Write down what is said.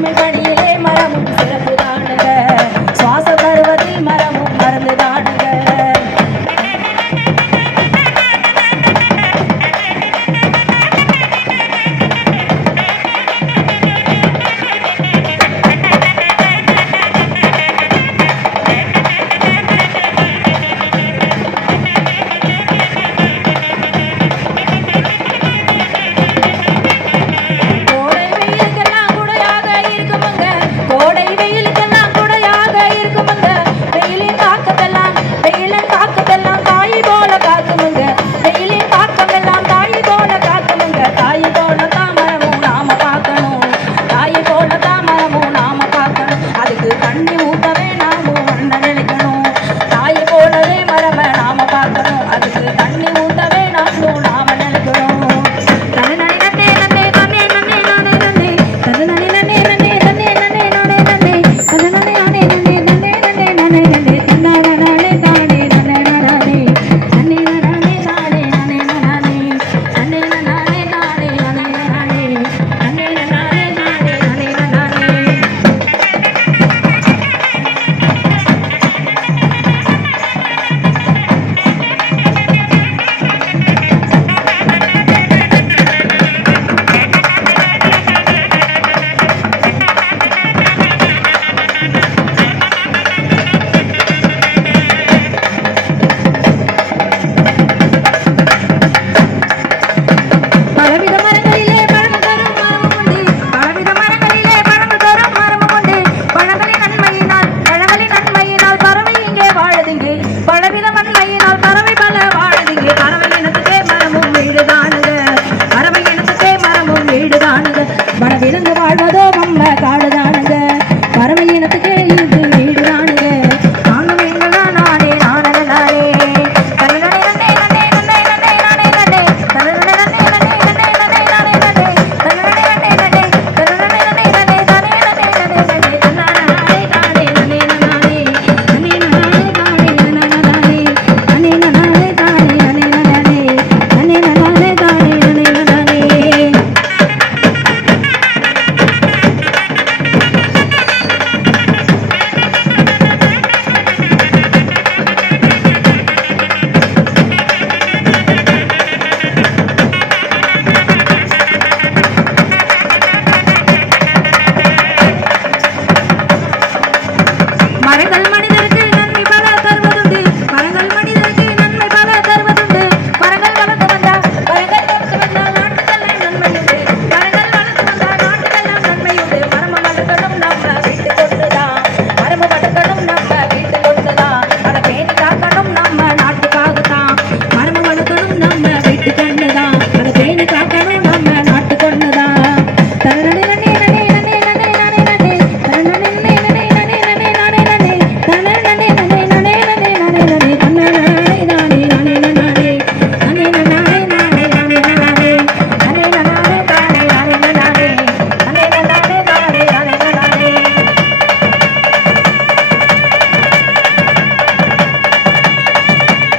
me parece.